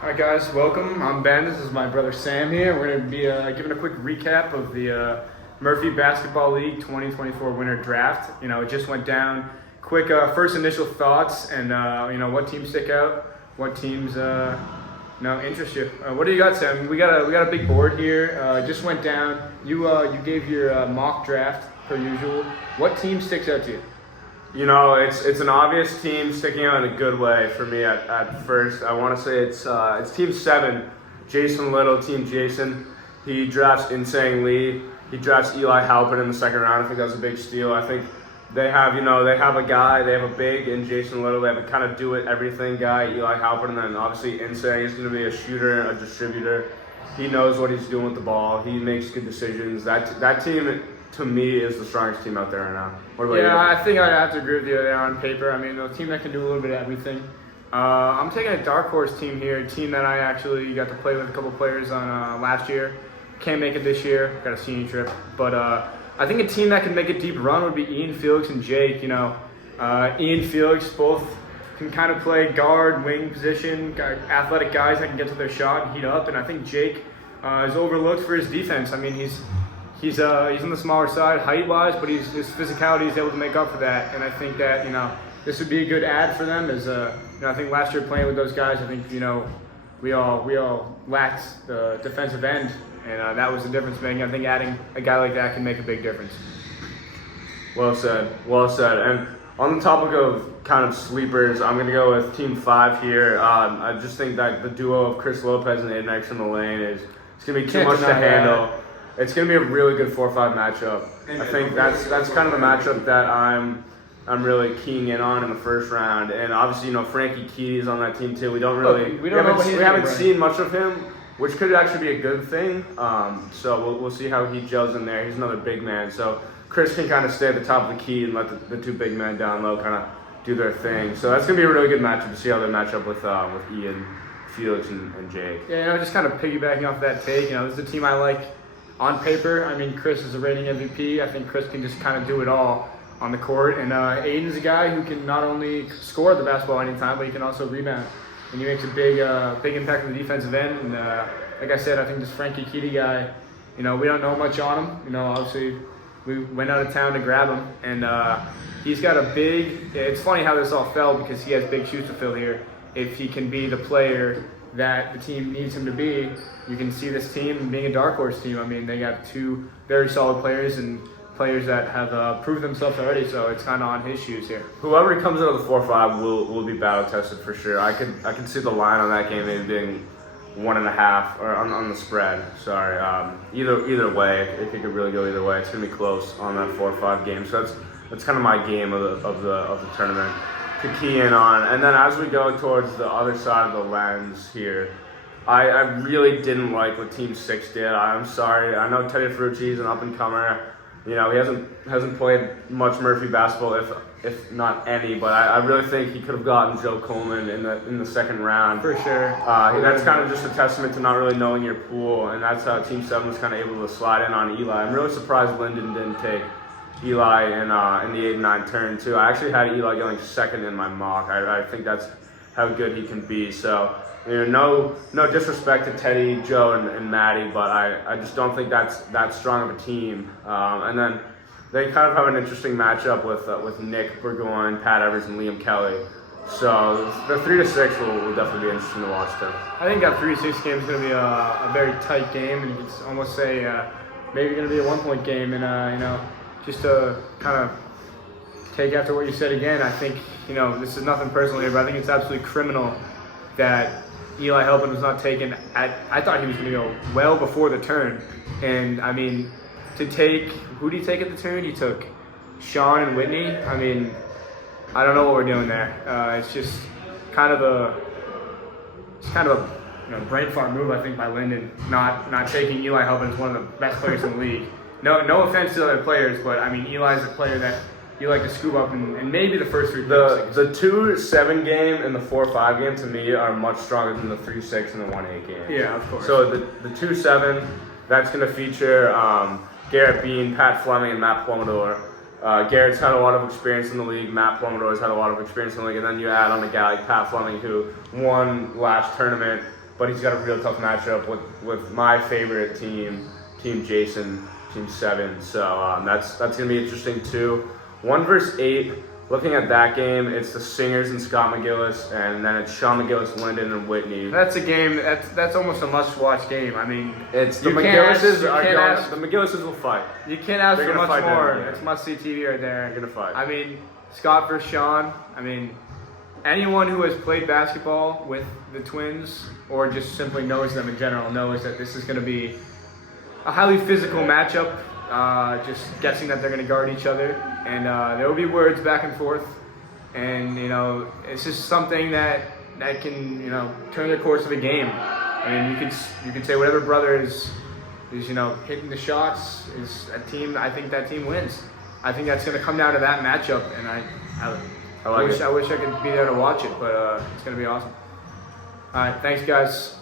Alright guys, welcome. I'm Ben. This is my brother Sam here. We're going to be giving a quick recap of the Murphy Basketball League 2024 Winter Draft. It just went down. Quick first initial thoughts and what teams stick out, what teams interest you. What do you got, Sam? We got a big board here. Just went down. You gave your mock draft per usual. What team sticks out to you? It's an obvious team sticking out in a good way for me at first. I want to say it's Team 7, Jason Little, Team Jason. He drafts Insane Lee. He drafts Eli Halpin in the second round. I think that was a big steal. I think they have a big in Jason Little. They have a kind of do-it-everything guy, Eli Halpin, and then obviously Insane. He's going to be a shooter, a distributor. He knows what he's doing with the ball. He makes good decisions. That team, to me, is the strongest team out there right now. What about you? I think I'd have to agree with you there on paper. A team that can do a little bit of everything. I'm taking a dark horse team here, a team that I actually got to play with a couple players on last year. Can't make it this year, got a senior trip. But I think a team that can make a deep run would be Ian Felix and Jake. Ian Felix both can kind of play guard, wing position, athletic guys that can get to their shot and heat up. And I think Jake is overlooked for his defense. He's on the smaller side height-wise, but his physicality is able to make up for that. And I think that this would be a good ad for them. I think last year playing with those guys, I think we all lacked the defensive end, and that was the difference making. I think adding a guy like that can make a big difference. Well said. And on the topic of kind of sleepers, I'm going to go with Team 5 here. I just think that the duo of Chris Lopez and Aiden X in the lane it's going to be too much to handle. It's going to be a really good 4-5 matchup. I think that's kind of the matchup that I'm really keying in on in the first round. And obviously, Frankie Key's on that team too. We haven't seen much of him, which could actually be a good thing. So we'll see how he gels in there. He's another big man. So Chris can kind of stay at the top of the key and let the two big men down low kind of do their thing. So that's going to be a really good matchup to see how they match up with Ian, Felix, and Jake. Yeah, just kind of piggybacking off that take. This is a team I like. On paper, Chris is a reigning MVP. I think Chris can just kind of do it all on the court. And Aiden's a guy who can not only score the basketball anytime, but he can also rebound. And he makes a big impact on the defensive end. And like I said, I think this Frankie Keedy guy, we don't know much on him. Obviously, we went out of town to grab him. And he's got it's funny how this all fell because he has big shoes to fill here. If he can be the player that the team needs him to be, you can see this team being a dark horse team. They got two very solid players and players that have proved themselves already, so it's kind of on his shoes here. Whoever comes out of the 4-5 will be battle tested for sure. I can see the line on that game maybe being 1.5 or on the spread. Sorry, either way, it could really go either way. It's gonna be close on that 4-5 game. So that's kind of my game of the tournament to key in on. And then as we go towards the other side of the lens here, I really didn't like what Team 6 did. I'm sorry. I know Teddy Ferrucci's an up-and-comer. He hasn't played much Murphy basketball, if not any. But I really think he could have gotten Joe Coleman in the second round. For sure. That's kind of just a testament to not really knowing your pool. And that's how Team 7 was kind of able to slide in on Eli. I'm really surprised Linden didn't take Eli in the 8 and 9 turn too. I actually had Eli going second in my mock. I think that's how good he can be. So no disrespect to Teddy, Joe, and Maddie, but I just don't think that's that strong of a team. And then they kind of have an interesting matchup with Nick Burgoyne, Pat Evers, and Liam Kelly. So the 3-6 will definitely be interesting to watch too. I think that 3-6 game is going to be a very tight game, and you could almost say maybe going to be a 1-point game. And just to kind of take after what you said again, I think, this is nothing personal here, but I think it's absolutely criminal that Eli Halpin was not taken I thought he was going to go well before the turn. And, who did he take at the turn? He took Sean and Whitney. I don't know what we're doing there. It's just kind of a brain fart move, I think, by Linden, not taking Eli Halpin as one of the best players in the league. No offense to other players, but Eli's a player that you like to scoop up and maybe the first 3 picks. The 2-7 game and the 4-5 game to me are much stronger than the 3-6 and the 1-8 game. Yeah, of course. So the 2-7, that's going to feature Garrett Bean, Pat Fleming, and Matt Plumidor. Garrett's had a lot of experience in the league. Matt Plumidor has had a lot of experience in the league. And then you add on a guy like Pat Fleming, who won last tournament, but he's got a real tough matchup with my favorite team, Team Jason, Team 7. So that's going to be interesting too. 1 versus 8. Looking at that game, it's the Singers and Scott McGillis, and then it's Sean McGillis, Lyndon, and Whitney. That's a game. That's almost a must-watch game. I mean, It's the you can't McGillises ask- the McGillises will fight. you can't ask They're for gonna much fight more. them, yeah. It's must-see TV right there. They're gonna fight. I mean, Scott versus Sean. I mean, anyone who has played basketball with the Twins or just simply knows them in general knows that this is going to be a highly physical matchup. Just guessing that they're going to guard each other, and there will be words back and forth. And it's just something that can turn the course of a game. I mean, you could say whatever brother is hitting the shots is a team. I think that team wins. I think that's going to come down to that matchup, and I wish I could be there to watch it, but it's going to be awesome. All right, thanks guys.